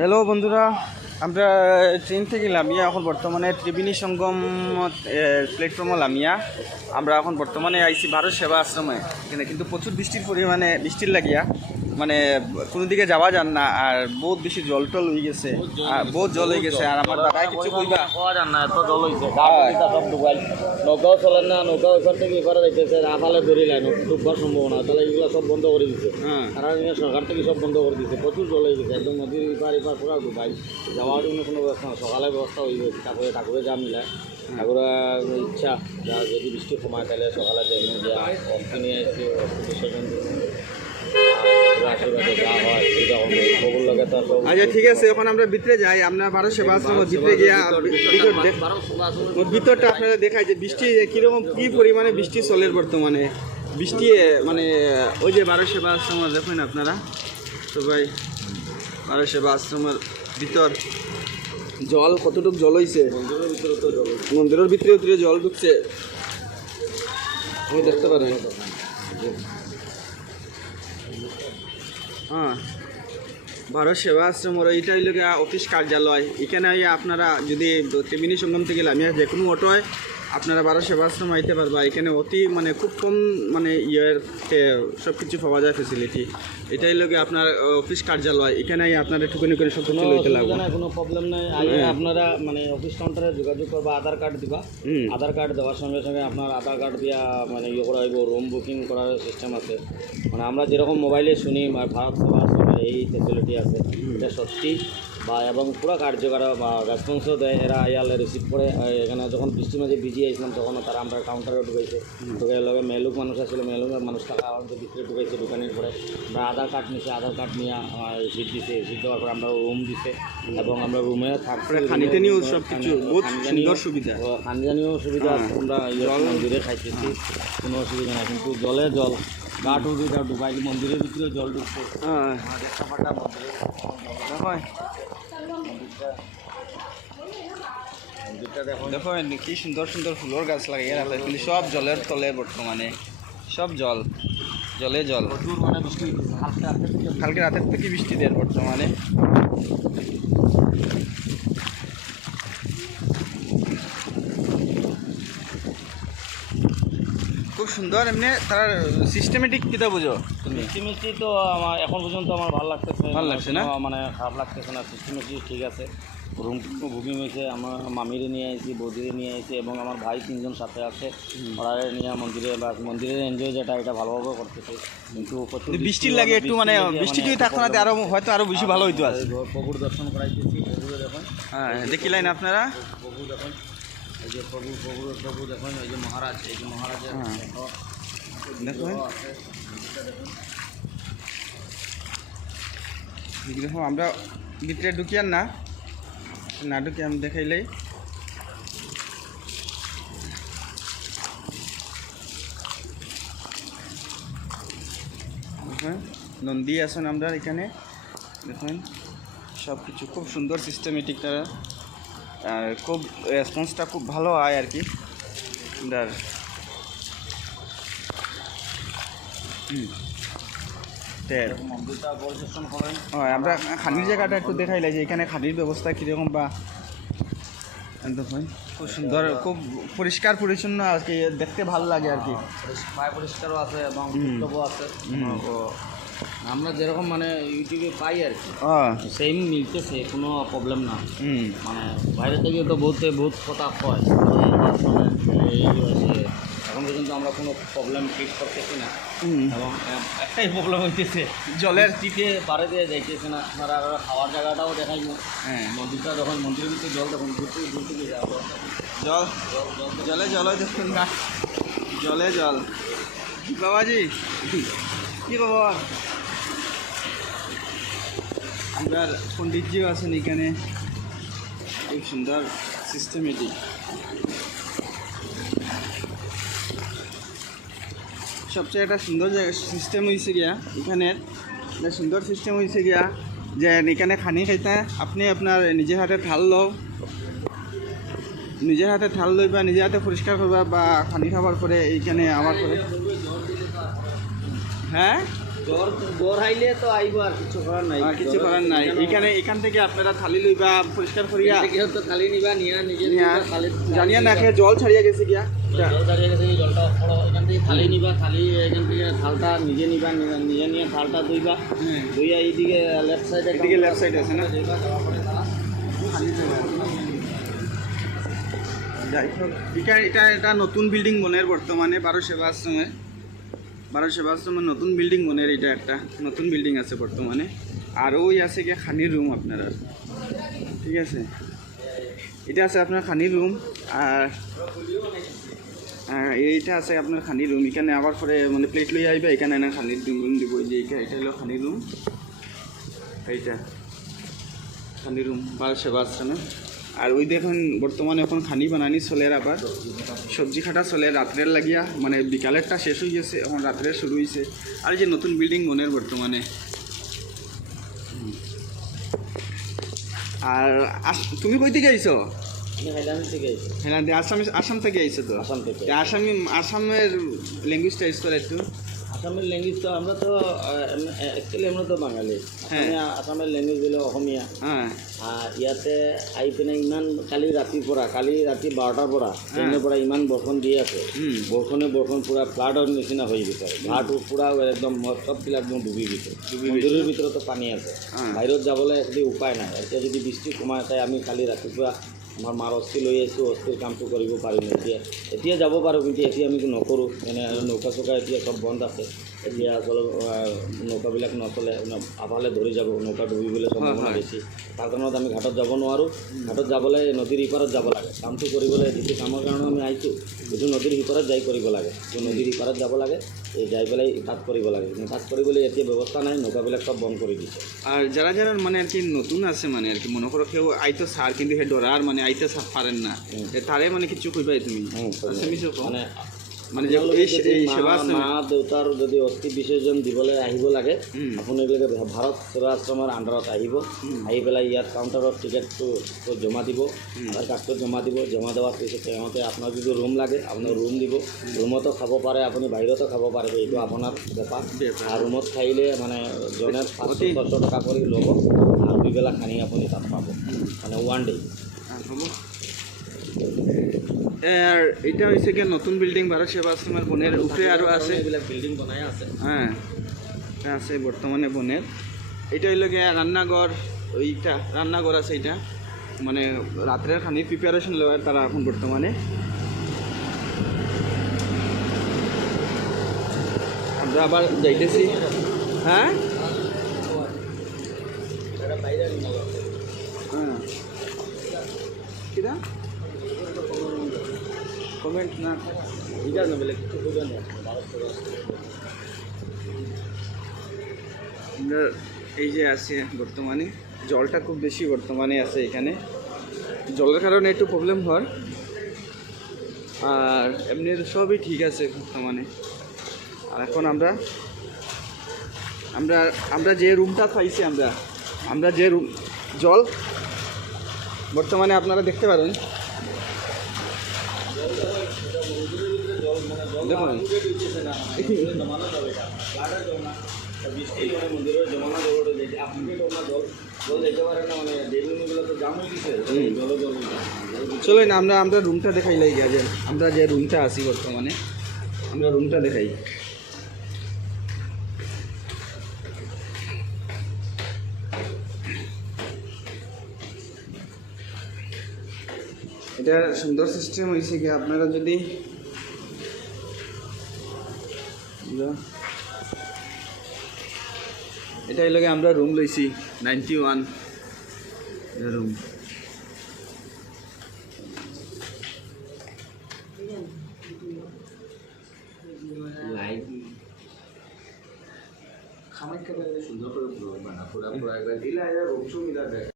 Hello বন্ধুরা, আমরা train থেকে লামিয়া এখন বর্তমানে ত্রিবেণী সঙ্গম প্ল্যাটফর্মে লামিয়া। আমরা এখন বর্তমানে আইসি ভারত সেবা আশ্রমে। এখানে কিন্তু প্রচুর বৃষ্টির পরিমাণে বৃষ্টির লাগিয়া মানে কোনো দিকে যাওয়া যান না, আর বহুত বেশি জল টল হয়ে গেছে, আর বহুত জল হয়ে গেছে। আর আমার দাদাই কিছু কইবা পাওয়া যান না, এত জল হয়েছে। সব ডুবাই, নৌকাও চলেন না, নৌকা ওইখান থেকে এবারে যাইতেছে, রাফালে ধরি লাইন ডুববার সম্ভাবনা, তাহলে এগুলো সব বন্ধ করে দিচ্ছে। আর সরকার থেকে সব বন্ধ করে দিচ্ছে, প্রচুর জল হয়ে গেছে, একদম নদীর এপার পুরো ডুবাই। যাওয়ার জন্য কোনো ব্যবস্থা না, সকালে ব্যবস্থা হয়ে গেছে। ঠাকুরে যা মিলায়, ঠাকুরের ইচ্ছা যা, যদি বৃষ্টি কমায় তাহলে সকালে যাই যে অস্তি নিয়ে এসে বিসর্জন আচ্ছা ঠিক আছে। এখন আমরা ভিতরে যাই, আমরা ভারত সেবা আশ্রম ভিতরে গিয়া ভিতরটা আপনারা দেখায় যে বৃষ্টি কীরকম কী পরিমাণে বৃষ্টি চলের বর্তমানে। বৃষ্টি মানে ওই যে ভারত সেবা আশ্রম দেখুন আপনারা সবাই, ভারত সেবা আশ্রমের ভিতর জল কতটুকু জল হয়েছে, মন্দিরের ভিতরে জল ঢুকছে, আপনি দেখতে পারেন। হ্যাঁ, ভারত সেবা আশ্রমের এইটাই লোক অফিস কার্যালয়। এখানে আপনারা যদি ত্রিবেণী সঙ্গম থেকে লামিয়া যে কোনো অটোয় আপনারা ভারত সেবা আশ্রম আইতে পারবা। এখানে অতি মানে খুব কম মানে সব কিছু পাওয়া যায় ফেসিলিটি। এটাই লোকে আপনার অফিস কার্যালয়। এখানে আপনারা টুকুনি করে সব কিছু লইতে লাগবে, কোনো প্রবলেম নাই। আপনারা মানে অফিস কাউন্টারে যোগাযোগ করবা, আধার কার্ড দিবা। আধার কার্ড দেওয়ার সঙ্গে সঙ্গে আপনার আধার কার্ড দিয়া মানে ইয়ে করা হইব, রুম বুকিং করার সিস্টেম আছে। মানে আমরা যেরকম মোবাইলে শুনি ভারত সেবা আশ্রমের এই ফেসিলিটি আছে, এটা সত্যি বা এবং পুরো কার্যকর বা রেসপন্সও দেয়। এরা ইয়ালে রিসিভ করে। এখানে যখন বৃষ্টির মাঝে ভিজিয়ে আসলাম তখনও তারা আমরা কাউন্টারে ঢুকাইছে, ঢুকে লগে মেলুক মানুষ আসলে মেলুকের মানুষ টাকা আমাদের ভিতরে ঢুকাইছে। দোকানের পরে আমরা আধার কার্ড নিছে, আধার কার্ড নিয়ে সিট দিছে, সিট দেওয়ার পরে আমরা রুম দিছে এবং আমরা রুমে থাকতে খানিতে নিয়েও সব কিছু বহুত সুন্দর সুবিধা, খানজানিও সুবিধা আছে। আমরা মন্দিরে খাইতেছি, কোনো অসুবিধা নাই। কিন্তু জলে জল গা টুবিটা ডুবাই, মন্দিরের ভিতরে জল ঢুকছে। দেখতে পাটা মন্দিরে দেখো কি সুন্দর সুন্দর ফুলের গাছ লাগিয়ে রাখলে, কিন্তু সব জলের তলে বর্তমানে, সব জলে জল। প্রচুর মানে বৃষ্টি, কালকে রাতের থেকে বৃষ্টি দেয় বর্তমানে। খুব সুন্দর। এমনি তার সিস্টেমেটিক কিতা বুঝো তুমি? সিস্টেমেটিক তো আমার এখন পর্যন্ত আমার ভালো লাগতেছে, ভালো লাগছে না, মানে খারাপ লাগতেছে না। সিস্টেমেটিক ঠিক আছে। রুম বুকিং হয়েছে, আমার মামিরে নিয়ে আসি, বৌদিরে নিয়ে আসি এবং আমার ভাই 3 জন সাথে আছে। ওরা নিয়ে মন্দিরে বা মন্দিরের এনজয় যেটা এটা ভালোভাবে করতেছে। কিন্তু বৃষ্টির লাগে একটু মানে বৃষ্টি যদি থাকতো না আরো হয়তো আরো বেশি ভালো হইতো। আছে প্রভুর দর্শন করাইতেছি, প্রভুরে দেখুন। হ্যাঁ দেখিলেন আপনারা, প্রভু দেখুন, এই যে প্রভু দেখুন, এই যে মহারাজ, এই যে মহারাজের দেখুন। দেখো আমরা ভিতরে ঢুকিয়ান না ঢুকি আমি দেখাইলেই। নন্দী আছেন আমরা এখানে, দেখুন সব কিছু খুব সুন্দর সিস্টেমেটিক। তারা আর খুব রেসপন্সটা খুব ভালো হয় আর কি। আমরা খানির জায়গাটা একটু দেখাইলাই যে এখানে খানির ব্যবস্থা কীরকম বা দেখুন খুব সুন্দর, খুব পরিষ্কার পরিচ্ছন্ন আর কি, দেখতে ভালো লাগে আর কি। পরিষ্কারও আছে এবং আছে। আমরা যেরকম মানে ইউটিউবে পাই আর কি, সেম মিলতেছে, কোনো প্রবলেম না। মানে বাইরে থেকে তো বহুত কথা হয়, এই এখন পর্যন্ত আমরা কোনো প্রবলেম ফিক্স করতেছি না। এবং একটাই প্রবলেম হইতেছে, জলের টিপে পাড়ে দিয়ে যাইতেছে না। আপনারা খাওয়ার জায়গাটাও দেখাই, মন্দিরটা যখন মন্দিরের ভিতরে জল তখন দূর থেকে যাবো, জলে দেখুন না, জলে জল। বাবাজি কি খবর? আমরা পণ্ডিতজিও আছেন এখানে, খুব সুন্দর সিস্টেমেটিক। সবচেয়ে একটা সুন্দর সিস্টেম হয়েছে গিয়া এখানের, একটা সুন্দর সিস্টেম হয়েছে গিয়া যে এখানে খানি খাইতে আপনি আপনার নিজের হাতে থাল লইবা, নিজের হাতে পরিষ্কার করবা বা খানি খাবার পরে এইখানে আমার পরে। হ্যাঁ জ্বর আইলে তো আইব আর কিছু করার নাই। আর কিছু করার নাই। এখান থেকে আপনারা থালি লইবা পরিষ্কার করিয়া তো খালি নিবা নিয়ে নিজে জানিয়া না খেয়ে জল ছাড়িয়া গেছে গিয়া জল দাঁড়িয়ে গেছে জলটা এখান থেকে থালি নিবা, থালি এখান থেকে থালটা নিজে নিবা, নিজে নিয়ে থালটা ধুইবা, ধুইয়া এইদিকে লেফট সাইডে এদিকে লেফট সাইড আছে না। যাই হোক এটা নতুন বিল্ডিং বনের বর্তমানে 12 সেবা আশ্রমের নতুন বিল্ডিং বনের এটা একটা নতুন বিল্ডিং আছে বর্তমানে। আর ওই আছে গিয়ে খানির রুম আপনারা, ঠিক আছে, এটা আছে আপনার খানির রুম। আর এইটা আছে আপনার খানির রুম। এখানে আবার পরে মানে প্লেট লই আইবা, এখানে না খানির রুম দিব। যে এটা হলো খানির রুম, এইটা খানির রুম 12 সেবা আশ্রমে। আর ওই দেখুন বর্তমানে এখন খানি বানানি চলে, আবার সবজি খাটা চলে রাত্রের লাগিয়া, মানে বিকালেরটা শেষ হয়ে গেছে, এখন রাত্রের শুরু হয়েছে। আর যে নতুন বিল্ডিং বনের বর্তমানে। আর তুমি কই থেকে আইছো? আসাম থেকে আইছো তো? আসামের ল্যাঙ্গুয়েজটা ইউজ করে একটু। আসামের ল্যাঙ্গুয়েজ তো আমরা তো অ্যাকচুয়ালি আমরা তো বাঙালি। আসামের ল্যাঙ্গুয়েজ হলো অসমীয়া। আর ইয়াতে আহি পিনে ইমান কালি ৰাতিৰ পৰা 12টাৰ পৰা ট্ৰেইনৰ পৰা ইমান বৰষুণ দি আছে, বৰষুণ পুৰা ফ্লাডৰ নিচিনা হৈ গৈছে। ঘাটটো পুৰা একদম চববিলাক একদম ডুবি গৈছে। মন্দিৰৰ ভিতৰতো পানী আছে, বাহিৰত যাবলৈ একদম উপায় নাই। এতিয়া যদি বৃষ্টি কমাই যায়, আমি কালি ৰাতিপুৱা আমাৰ মাৰ অস্থি লৈ আহিছোঁ, অস্থিৰ কামটো কৰিব পাৰিম। এতিয়া যাব পাৰোঁ, কিন্তু এতিয়া আমি নকৰোঁ। মানে নৌকা চৌকা এতিয়া চব বন্ধ আছে। এতিয়া আচলতে নৌকাবিলাক নচলে, আভালে ধৰি যাব, নৌকা ডুবিবলৈ সম্ভাৱনা বেছি। তাৰ কাৰণত আমি ঘাটত যাব নোৱাৰোঁ। ঘাটত যাবলৈ নদীৰ ইপাৰত যাব লাগে। কামটো কৰিবলৈ যিটো কামৰ কাৰণে আমি আহিছোঁ, সেইটো নদীৰ সিপাৰত যাই কৰিব লাগে। নদীৰ সিপাৰত যাব লাগে, যাই পেলাই তাত কৰিব লাগে। কিন্তু তাত কৰিবলৈ এতিয়া ব্যৱস্থা নাই, নৌকাবিলাক সব বন্ধ কৰি দিছে। আর যারা মানে আর কি নতুন আছে, মানে আর কি মনে করো কেউ আইতো সার কিন্তু হে ডরার মানে আইতে পারেন না, তারে মানে কিছু কইবাই তুমি মানে মানে মা দেউতাৰ যদি অস্থি বিসৰ্জন দিবলৈ আহিব লাগে, আপোনালোকে ভাৰত সেৱা আশ্ৰমৰ আণ্ডাৰত আহিব। আহি পেলাই ইয়াত কাউণ্টাৰত টিকেটটো জমা দিব, আধাৰ কাৰ্ডটো জমা দিব। জমা দেওয়ার পিছত তেওঁলোকে আপোনাৰ যদি ৰুম লাগে, আপোনাৰ ৰুম দিব। ৰুমতো খাব পাৰে, আপুনি বাহিৰতো খাব পাৰিব, এইটো আপোনাৰ বেপাৰ। আৰু ৰুমত খাইলে মানে জনে 500-600 টকা কৰি ল'ব, আৰু দুইবেলা খানি আপুনি তাত পাব, মানে ওৱান ডে। হ'ব। আর এটা হয়েছে কি নতুন বিল্ডিং 12 সেবা আশ্রমের বনের উপরে আরও আছে, এইবিলাক বিল্ডিং বনাই আছে। হ্যাঁ আছে বর্তমানে বনের। এটা হইল গিয়ে রান্নাঘর, ওইটা রান্নাঘর আছে। এটা মানে রাত্রের খানি প্রিপারেশন লওয়ার তারা এখন বর্তমানে। আমরা আবার যাইতেছি। হ্যাঁ হ্যাঁ কিরা কমেন্ট না এটা না বলে কিছু বুঝে না। আমরা এই যে আছে বর্তমানে, জলটা খুব বেশি বর্তমানে আছে এখানে, জলের কারণে একটু প্রবলেম হয়। আর এমনি সবই ঠিক আছে বর্তমানে। আর এখন আমরা যে রুমটা পাইছি, আমরা যে রুম জল বর্তমানে আপনারা দেখতে পারেন, দেখুন মন্দিরের জমানো জল আপনি জল দেখতে পারেন না, মানে ডেলিগুলো তো জাম হয়ে গেছে। চলো না আমরা রুমটা দেখাই লাগে। যে আমরা যে রুমটা আছি বর্তমানে, আমরা রুমটা দেখাই। এটা সুন্দর সিস্টেম হয়েছে কি, আপনারা যদি এটা হইল আমরা রুম লইছি 91 রুম। লাইট খামাই সুন্দর করে বানা পুরা পুরা একবার দিলা রুম সুবিধা দেয়।